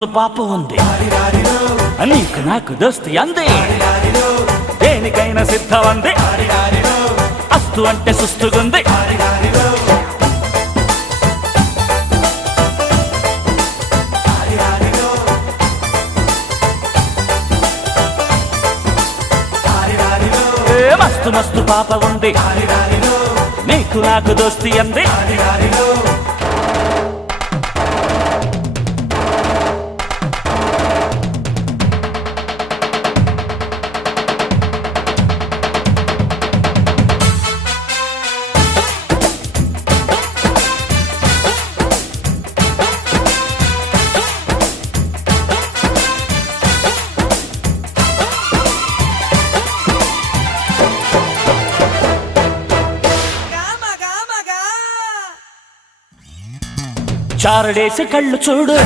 పాప ఉంది నీకు నాకు దోస్తి అంది దేనికైనా సిద్ధం అంది అస్తు అంటే సుస్తుగుంది మస్తు మస్తు పాప ఉంది నీకు నాకు దోస్తి అంది చారడేసి కళ్ళు చూడు